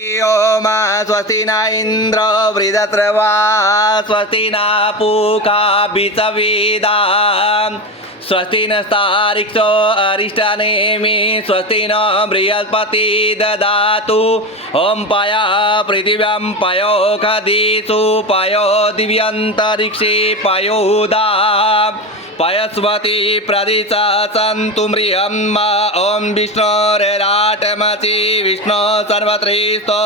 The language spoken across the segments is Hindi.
ओम स्वस्ति न इंद्र वृद्धस्रवा स्वस्ति न पूषा विश्ववेदाः स्वस्ति नस्तारिक्षो अरिष्टानेमि स्वस्ति न बृहस्पति ददातु ओम पया पृथिव्यां पयो खदिषु पयो दिव्यन्तरिक्षे पयोदा पयस्वती प्रदिशा सन्तु मृहं ओम विष्णोरेराटमसि विष्णु सर्वत्रिस्तो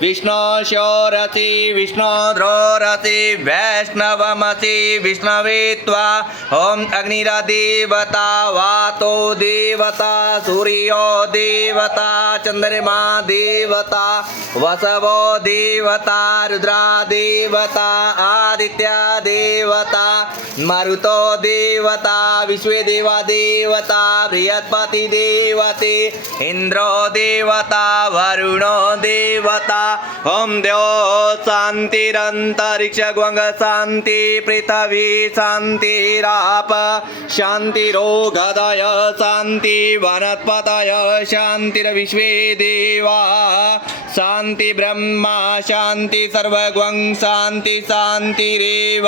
विष्णु शोरसि विष्णु ध्रोरसि वैष्णवमसि विष्णवे त्वा ओम अग्निरदेवता वातो देवता सूर्यो देवता चंद्रमा देवता वसवो देवता रुद्रा देवता आदित्य देवता मरुतो देवता विश्वे देवा देवता बृहस्पति देवते इंद्रो देवता वरुणो देवता ओम देव शांतिरंतरिक्ष ग्वंग शांति पृथ्वी शांतिराप शांतिरोगदय शांति वनस्पतय शांतिर्विश्वे देवा शांति ब्रह्मा शांति सर्वगं शांति शांतिरेव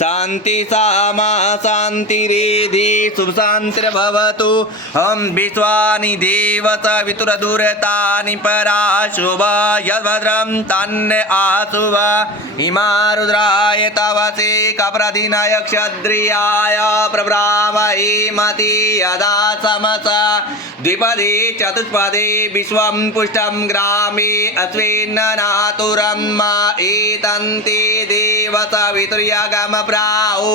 शांति सामा शांतिरेधि शुभ शांतिर्भवतु हम विश्वानि देव सवितुरदूरतानि पराशुभ यद्भद्रं तन्न आशुभ इमा रुद्राय तवसे कप्रधिनाय क्षत्रियाय प्रब्राह्मये मति यदा समसा द्विपदे चतुष्पदे विश्वं पुष्टं ग्रामे अश्वेन्ननातुरं एतन्ते देव सवितुर्यगम प्राहु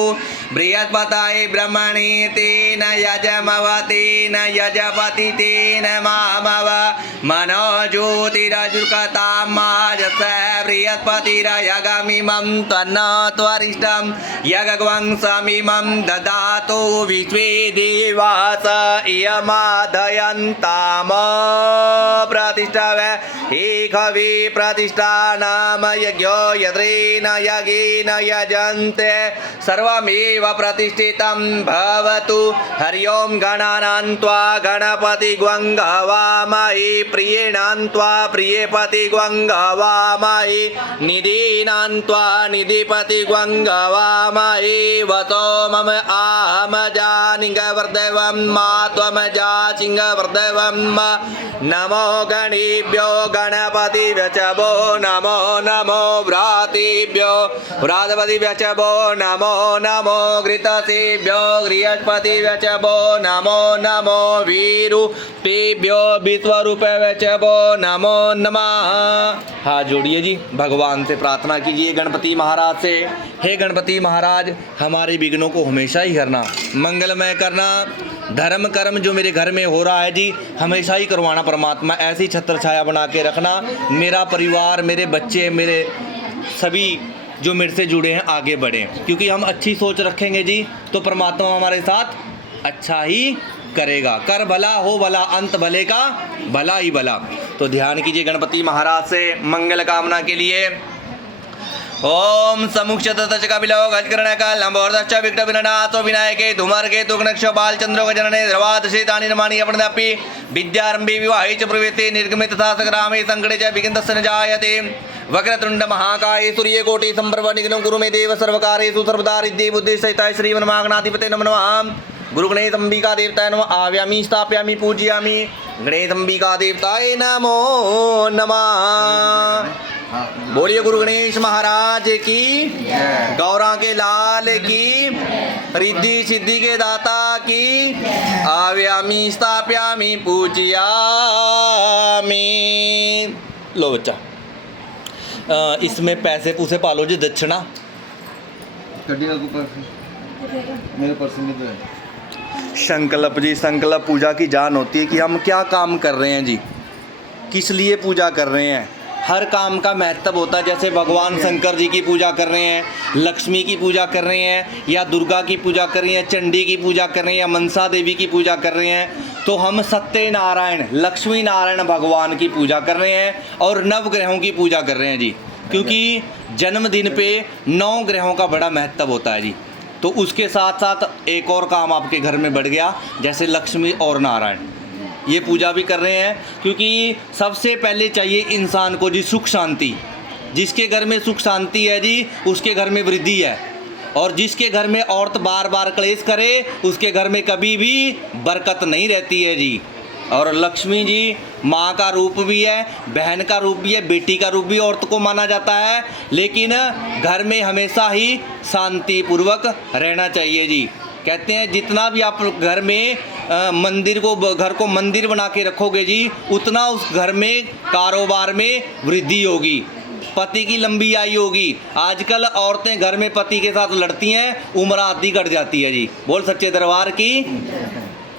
बृहस्पतये ब्रह्मणे तेन यजमवतेन यजपति तेन मामव मनो ज्योतिरजुर्कतां माजस बृहस्पतिरयगमिमं तन्न त्वरिष्टं यगवंशमिमं ददातु विश्वे देवास इयमादयन्ताम प्रतिष्ठव एकवे प्रतिष्ठा नाम यज्ञो यद्रेन यज्ञेन यजन्ते सर्वमेव प्रतिष्ठितं भवतु हरि ओं गणानां त्वा गणपतिग्वं हवामहे प्रियेणां त्वा प्रियपतिग्वं हवामहे निधीनां त्वा निधिपतिग्वं हवामहे वसो मम आहमजानिङ्गवर्धवं मा त्वमजा सिंहवर्धवं नमो गणेभ्यो गणपतिभ्यो नमो नमो व्रातेभ्यो व्रातपतिभ्यो नमो नमो घृतसेभ्यो गृहस्पतिभ्यो नमो नमो वीरूपेभ्यो विश्वरूपेभ्यो नमो नमः। हाथ जोड़िए जी, भगवान से प्रार्थना कीजिए गणपति महाराज से, हे गणपति महाराज हमारे विघ्नों को हमेशा ही हरना, मंगलमय करना, धर्म कर्म जो मेरे घर में हो रहा है जी हमेशा ही करवाना परमात्मा, ऐसी छत्र छाया बना के रखना, मेरा परिवार मेरे बच्चे मेरे सभी जो मेरे से जुड़े हैं आगे बढ़ें, क्योंकि हम अच्छी सोच रखेंगे जी तो परमात्मा हमारे साथ अच्छा ही करेगा। कर भला हो भला, अंत भले का भला ही भला। तो ध्यान कीजिए गणपति महाराज से मंगल कामना के लिए। ओम समुक्षतचकबिलो गजकर्णका लंबोर्दश्च विघ्नविनाशो विनायके धूमर्के तुग्नक्षो बालचंद्रो गजनने द्रवादशेतानि निर्माणि अपनदापि विद्यारंभे विवाहे च प्रवृत्ते निर्गमे तथा संग्रामे संकटे च विघ्नस्य न जायते। वक्रतुंड महाकाय सूर्यकोटि संप्रभ निघ्नं कुरु मे देव सर्वकारेषु सर्वदा रिद्धि बुद्धि सहिताय श्रीमन्महागणाधिपते नमो नमः। गुरु गणेश अंबिका देवताय नमः। आव्यामि स्थापयामि पूजयामि गणेश अंबिका देवताय नमो नमः। बोलिए गुरु गणेश महाराज की, गौरा के लाल की, रिद्धि सिद्धि के दाता की। आव्यामि स्थापयामि पूजयामि। लो बच्चा, इसमें पैसे पूसे पालो जी, दक्षिणा मेरे पर्स में तो है। संकल्प जी, संकल्प पूजा की जान होती है कि हम क्या काम कर रहे हैं जी, किस लिए पूजा कर रहे हैं। हर काम का महत्व होता है, जैसे भगवान शंकर जी की पूजा कर रहे हैं, लक्ष्मी की पूजा कर रहे हैं, या दुर्गा की पूजा कर रहे हैं, चंडी की पूजा कर रहे हैं, या मनसा देवी की पूजा कर रहे हैं, तो हम सत्यनारायण लक्ष्मी नारायण भगवान की पूजा कर रहे हैं और नवग्रहों की पूजा कर रहे हैं जी, क्योंकि जन्मदिन पे 9 ग्रहों का बड़ा महत्व होता है जी। तो उसके साथ साथ एक और काम आपके घर में बढ़ गया, जैसे लक्ष्मी और नारायण। ये पूजा भी कर रहे हैं, क्योंकि सबसे पहले चाहिए इंसान को जी सुख शांति। जिसके घर में सुख शांति है जी उसके घर में वृद्धि है, और जिसके घर में औरत बार बार क्लेश करे उसके घर में कभी भी बरकत नहीं रहती है जी। और लक्ष्मी जी माँ का रूप भी है, बहन का रूप भी है, बेटी का रूप भी औरत को माना जाता है, लेकिन घर में हमेशा ही शांति पूर्वक रहना चाहिए जी। कहते हैं जितना भी आप घर में घर को मंदिर बना के रखोगे जी, उतना उस घर में कारोबार में वृद्धि होगी, पति की लंबी आयु होगी। आजकल औरतें घर में पति के साथ लड़ती हैं, उम्र आधी घट जाती है जी। बोल सच्चे दरबार की।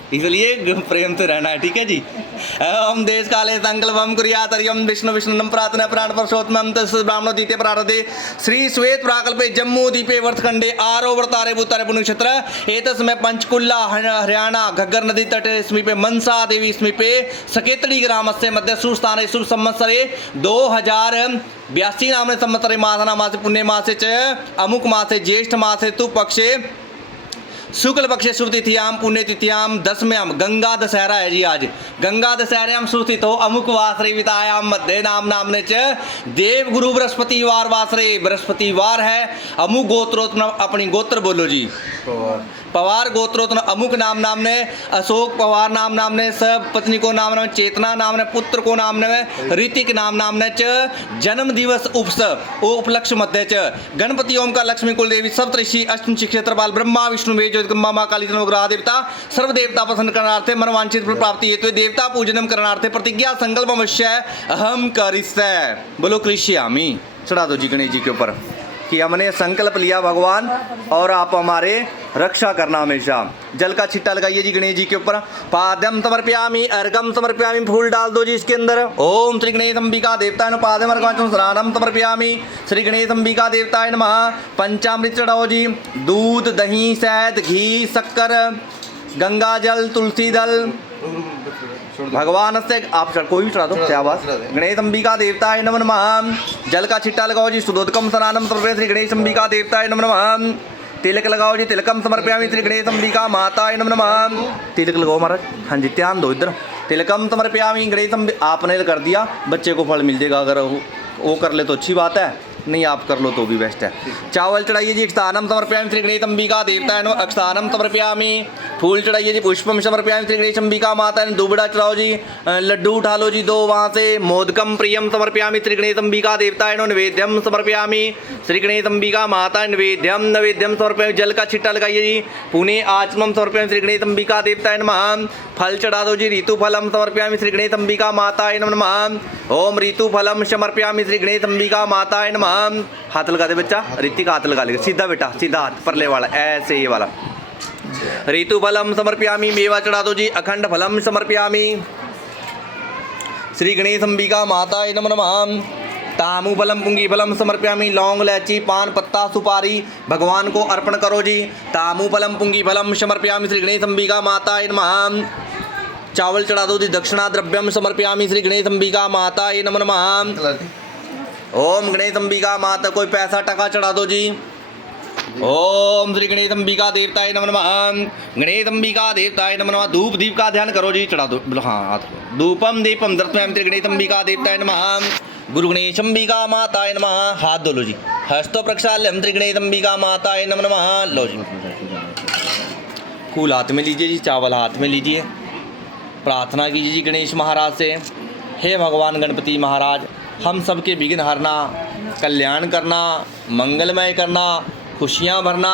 इसलिए प्रेम से रहना है, ठीक है जी। हम देश काले संकल्पम कुर्यात हरियम विष्णु विष्णुनम प्रार्थना प्राण पुरुषोत्तमम तस्य ब्राह्मणो दीते प्रारदे श्री श्वेत प्राकल्पे जम्मू द्वीपे वर्तखंडे आरोवर्तारे भूतारे पुण्यक्षेत्र एतस्मै पंचकुल्ला हरियाणा घग्गर नदी तटे समीपे मनसा देवी समीपे सकेतड़ी ग्रामस्य मध्य सुस्थाने शुभ संवत्सरे 2082 नामने संवत्सरे मासना मासे पुण्य मासे च अमुक मासे ज्येष्ठ मासे तु पक्षे शुक्ल पक्षे शुभ तिथियाम पुण्य तिथियाम दसम्याम गंगा दशहरा है जी। आज गंगा दशहरायाम सुस्थित हो अमुक वासरे वितायाम मध्य नाम नामने च देव गुरु बृहस्पतिवार वासरे, बृहस्पतिवार है। अमुक गोत्रोत्न अपनी गोत्र बोलो जी। पवार गोत्रोत्न अमुक नाम नामने अशोक पवार नाम नामने सब पत्नी को नाम नाम चेतना नामने पुत्र को नाम नाम ऋतिक नाम नामने च जन्म दिवस उपलक्ष्य मध्य च गणपति ओम का लक्ष्मी कुल देवी सप्तऋषि अष्टम क्षेत्रपाल ब्रह्मा विष्णु वेद ज्योतिर्गमा माँ काली ग्रह देवता सर्व देवता प्रसन्न करणार्थे मनवांछित प्राप्ति हेतु देवता पूजनम करणार्थे प्रतिज्ञा संकल्प अवश्य अहम करिष्ये। बोलो कृष्यामी। चढ़ा दो जी गणेश जी के ऊपर कि हमने संकल्प लिया भगवान और आप हमारे रक्षा करना हमेशा। जल का छिट्टा लगाइए जी गणेश जी के ऊपर। पाद्यम समर्पयामि अर्घम समर्पयामि, फूल डाल दो जी इसके अंदर। ओम श्री गणेश अंबिका देवताय नमः। पाद्यम अर्घम स्नानम समर्पयामि श्री गणेश अंबिका देवताय नमः। पंचामृत चढ़ाओ जी, दूध दही शहद घी शक्कर गंगा जल तुलसी दल भगवान से आप कोई भी चढ़ा दो। शाबाश। गणेश अंबिका देवताय नमः नमः। जल का छिट्टा लगाओ जी, सुदोदकम स्नानम समर्पयामि श्री गणेश अंबिका देवताय नमः नमः। तिलक लगाओ जी, तिलकम समर्पयामि श्री गणेश अंबिका माताय नमः नमः। तिलक लगाओ महाराज। हाँ जी ध्यान दो इधर। तिलकम समर्पयामि गणेश आपने कर दिया, बच्चे को फल मिल जाएगा। अगर वो कर ले तो अच्छी बात है, नहीं आप कर लो तो भी बेस्ट है। चावल चढ़ाइए जी, अक्षतानम समर्पयामि श्री गणेश अंबिका देवताय नमः। अक्षतानम समर्पयामि। फूल चढ़ाइए जी, पुष्पम समर्पयामि श्री गणेश अंबिका माता। दुबड़ा चढ़ाओ जी, लड्डू उठा लो जी 2 वहाँ से। मोदकम प्रियम समर्पयामि श्री गणेश अंबिका देवताय नमः। नैवेद्यम समर्पयामि श्री गणेश अंबिका माता। नैवेद्यम समर्पयामि। जल का छिट्टा लगाइए जी। पुणे आचमम समर्पयामि श्री गणेश अंबिका देवताय नमः। फल चढ़ा दो जी, ऋतु फलम समर्पयामि श्री गणेश अंबिका माताय नमः। ओम ऋतु फलम समर्पयामि श्री गणेश अंबिका माताय नमः। हाथ लगा दे बच्चा, ऋतिक हाथ लगा लेगा सीधा बेटा, सीधा हाथ परले वाला ऐसे ये वाला। ऋतु फलम समर्पयामि। मेवा चढ़ा दो जी, अखंड फलम समर्पयामि श्री गणेश अंबिका माताय नमः नमः। तामू फलम पुंगी फलम समर्पयामि। लौंग इलायची पान पत्ता सुपारी भगवान को अर्पण करो जी। तामू फलम पुंगी फलम समर्पयामि श्री गणेश अंबिका माताय नमः। चावल चढ़ा दो जी, दक्षिणा द्रव्यम समर्पयामि श्री गणेश अंबिका माताय नमः नमः। ओम गणेश अंबिका माता। कोई पैसा टका चढ़ा दो जी। ओम श्री गणेश अंबिका देवताय नमः नमः। गणेश अंबिका देवताय नमः नमः। धूप दीप का ध्यान करो जी, चढ़ा दो। हाँ हाथ। धूपम दीपम दर्शयामि श्री गणेश अंबिका देवताय नमः। गुरु गणेश अंबिका माताय नमः। हाथ धो लो जी। हस्तो प्रक्षाल्यम श्री गणेश अंबिका माताय नमः नमः। लो जी, फूल हाथ में लीजिए जी, चावल हाथ में लीजिए। प्रार्थना कीजिए जी गणेश महाराज से। हे भगवान गणपति महाराज, हम सबके विघ्न हरना, कल्याण करना, मंगलमय करना, खुशियाँ भरना,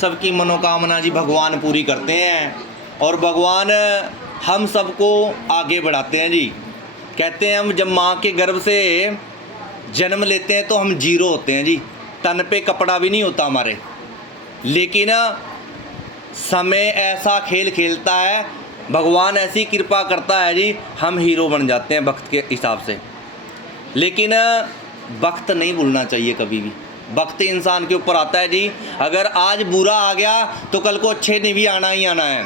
सबकी मनोकामना जी भगवान पूरी करते हैं। और भगवान हम सबको आगे बढ़ाते हैं जी। कहते हैं हम जब माँ के गर्भ से जन्म लेते हैं तो हम जीरो होते हैं जी, तन पे कपड़ा भी नहीं होता हमारे, लेकिन समय ऐसा खेल खेलता है, भगवान ऐसी कृपा करता है जी, हम हीरो बन जाते हैं वक्त के हिसाब से। लेकिन वक्त नहीं भूलना चाहिए कभी भी। वक्त इंसान के ऊपर आता है जी। अगर आज बुरा आ गया तो कल को अच्छे ने भी आना ही आना है।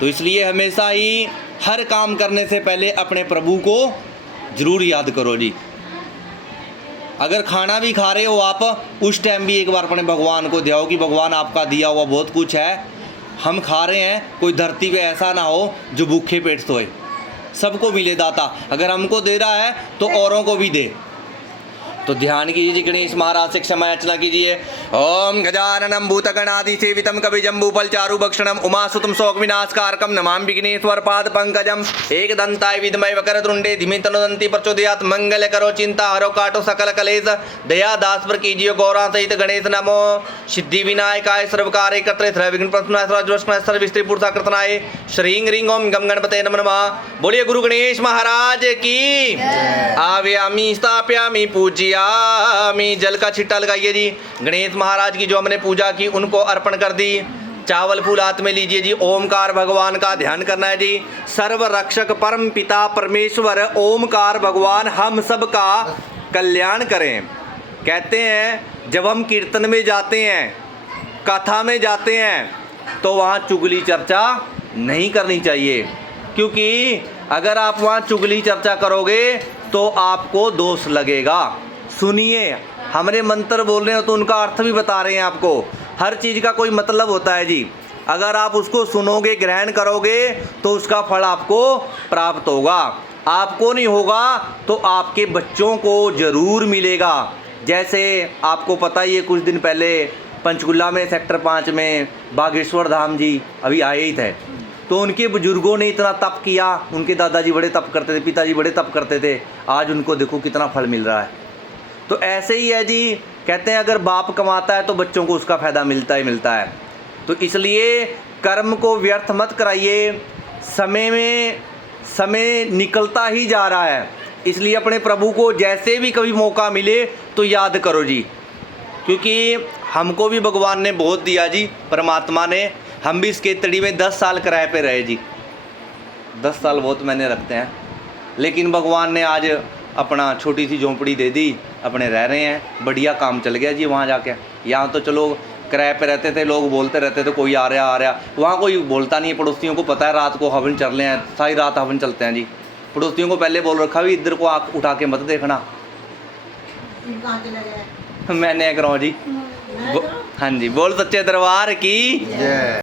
तो इसलिए हमेशा ही हर काम करने से पहले अपने प्रभु को ज़रूर याद करो जी। अगर खाना भी खा रहे हो आप, उस टाइम भी एक बार अपने भगवान को ध्याओ कि भगवान आपका दिया हुआ बहुत कुछ है, हम खा रहे हैं, कोई धरती पे ऐसा ना हो जो भूखे पेट सोए। सबको मिले दाता, अगर हमको दे रहा है तो औरों को भी दे। तो ध्यान कीजिए जी, गणेश महाराज से क्षमा याचना कीजिए। ओम गजाननम भूतगणादि सेवितम कविजम्बूफल चारुभक्षणम उमासुतम शोक विनाशकारकम नमामि विघ्नेश्वर पाद पंकजम एकदंताय विद्महे वक्रतुंडे धीमे तनुदन्ति प्रचोदयात् मंगल करो चिंता हरो काटो सकल कलेश दया दास पर कीजिए गौरा सहित गणेश नमो सिद्धि विनायकाय सर्वकार्य कर्त्रे विघ्न प्रश्नाय सर्व स्त्री पुरुषाकृतनाय श्रीं ह्रीं ओम गम गणपते नमः नमः। बोलिए गुरु गणेश महाराज की। आव्यामी स्थाप्यामी पूज्य जल का छिट्टा लगाइए जी। गणेश महाराज की जो हमने पूजा की उनको अर्पण कर दी। चावल फूल हाथ में लीजिए जी। ओमकार भगवान का ध्यान करना है जी। सर्व रक्षक परम पिता परमेश्वर ओमकार भगवान हम सब का कल्याण करें। कहते हैं जब हम कीर्तन में जाते हैं, कथा में जाते हैं, तो वहाँ चुगली चर्चा नहीं करनी चाहिए, क्योंकि अगर आप वहाँ चुगली चर्चा करोगे तो आपको दोष लगेगा। सुनिए, हमने मंत्र बोल रहे हो तो उनका अर्थ भी बता रहे हैं आपको। हर चीज़ का कोई मतलब होता है जी। अगर आप उसको सुनोगे, ग्रहण करोगे तो उसका फल आपको प्राप्त होगा। आपको नहीं होगा तो आपके बच्चों को ज़रूर मिलेगा। जैसे आपको पता ही है, कुछ दिन पहले पंचकुला में सेक्टर 5 में बागेश्वर धाम जी अभी आए ही थे, तो उनके बुजुर्गों ने इतना तप किया। उनके दादाजी बड़े तप करते थे, पिताजी बड़े तप करते थे, आज उनको देखो कितना फल मिल रहा है। तो ऐसे ही है जी, कहते हैं अगर बाप कमाता है तो बच्चों को उसका फ़ायदा मिलता ही मिलता है। तो इसलिए कर्म को व्यर्थ मत कराइए। समय निकलता ही जा रहा है, इसलिए अपने प्रभु को जैसे भी कभी मौका मिले तो याद करो जी, क्योंकि हमको भी भगवान ने बहुत दिया जी, परमात्मा ने। हम भी इस केतड़ी में 10 साल किराए पे रहे जी। 10 साल बहुत मैंने रखते हैं, लेकिन भगवान ने आज अपना छोटी सी झोंपड़ी दे दी, अपने रह रहे हैं, बढ़िया काम चल गया जी। वहाँ जाके, यहाँ तो चलो किराए पे रहते थे, लोग बोलते रहते थे कोई आ रहा, वहाँ कोई बोलता नहीं है। पड़ोसियों को पता है रात को हवन चल रहे हैं, सारी रात हवन चलते हैं जी। पड़ोसियों को पहले बोल रखा भी इधर को आँख उठा के मत देखना। मैं नहीं कर रहा हूँ जी। हाँ जी, बोल सच्चे दरबार की जय।